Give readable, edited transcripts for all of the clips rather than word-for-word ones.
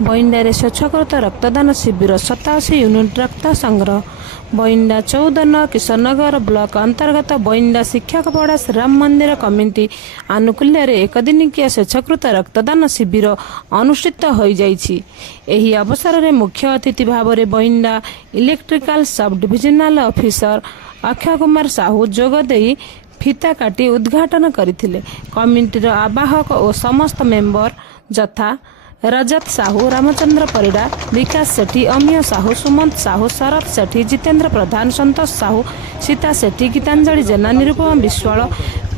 बइंडारे स्वच्छकृत रक्तदान शिविर 87 यूनिट रक्त संग्रह। बइंडा 14 किशननगर ब्लॉक अंतर्गत बइंडा शिक्षक पड़ा श्रीराम मंदिर कमिटी आनुकूल्य एक दिनिकिया स्वेच्छाकृत रक्तदान शिविर अनुष्ठित हो जाइछि। एही अवसर में मुख्य अतिथि भाव में Bainda electrical sub divisional officer Akshay Kumar Sahu जोगदे फिता काटी उद्घाटन करथिले। कमिटीर आवाहक और समस्त मेंबर जथा रजत साहू, रामचंद्र परिडा, विकास सेठी, अमीय साहू, सुमंत साहू, शरद सेठी, जितेंद्र प्रधान, संतोष साहू, सीता सेठी, गीतांजलि जेना, निरुपम विश्वाल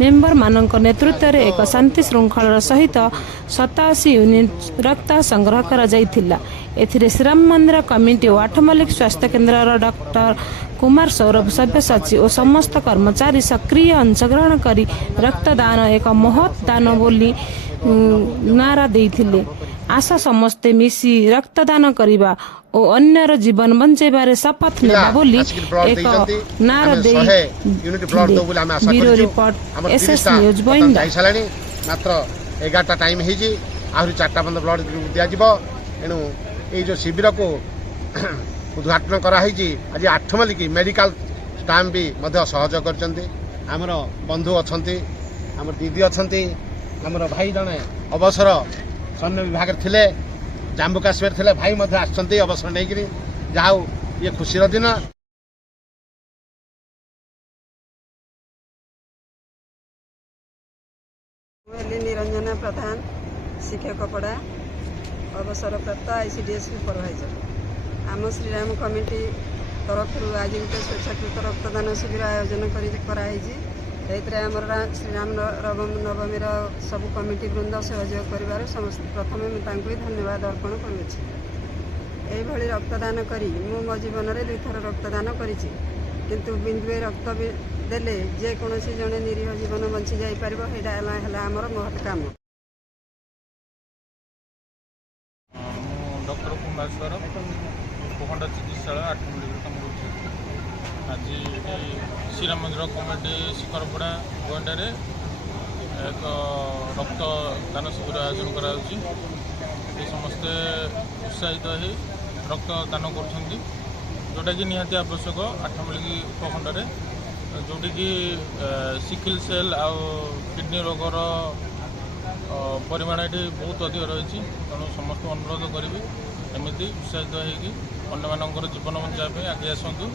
मेंबर मानक नेतृत्व में एक शांति श्रृंखलार सहित 87 यूनिट रक्त संग्रह कर जाइथिला। एथिरे श्रीराम मंदिर कमिटी और 8 मल्लिक स्वास्थ्य केन्द्र डॉक्टर कुमार सौरभ सभ्य सचिव और समस्त कर्मचारी सक्रिय अंशग्रहण करी रक्तदान एक महत् दान बोली नारा देइथिले। आशा समस्ते मिसी रक्तदान करिबा और अन्यर जीवन बंचेबारे शपथ नेबा बोली एक नारा दे ब्यूरो रिपोर्ट एसएस न्यूज बइंडा। मात्र 11टा टाइम हे जी आहुरी 4टा बंद ब्लड दिया जिवो। एनु ए जो शिविर को उद्घाटन करा है जी आज 8 मल्लिक मेडिकल स्टाफ भी मध्य सहयोग करछन्ती। हमर बंधु अछन्ती, हमर दीदी अछन्ती, हमर भाई जने अवसर सैन्य विभाग थिले, जम्मू काश्मीर थिले, भाई मध्य आछन्ती अवसर नै कि जाऊ ये खुशीर दिन। निरंजना प्रधान शिक्षक पड़ा अवसरप्राप्त ICDS सुपरभाइजर। आम श्रीराम कमिटी तरफ आज गोटे स्वेच्छाकृत रक्तदान शिविर आयोजन कराई। आमर श्रीराम नवमीर सब कमिटी वृंद सहयोग कर समस्त प्रथम मुझे धन्यवाद अर्पण करुँची। रक्तदान करी मो जीवन में 2 थर रक्तदान करिछि, किंतु बिंदुए रक्त देले जेकोसी जड़े निरीह जीवन बंची जापर आमर महत् काम। डॉक्टर कुमार सौरभ उपखंड चिकित्सालय 8 मल्लिक काम कर। आज श्रीराम मंदिर कमिटी शिखरपड़ा बइंडारे एक रक्तदान शिविर आयोजन करा समस्ते उत्साहित हो रक्तदान कर जोटा कि निहाती आवश्यक 8 मल्लिक उपखंड जोटी कि सिकिल सेल आ किडनी रोगर परिमाण ये बहुत अधिक रही। तेणु समस्त अनुरोध करी एमती उत्साहित होगी अन्य जीवन बचाई आगे आसतु।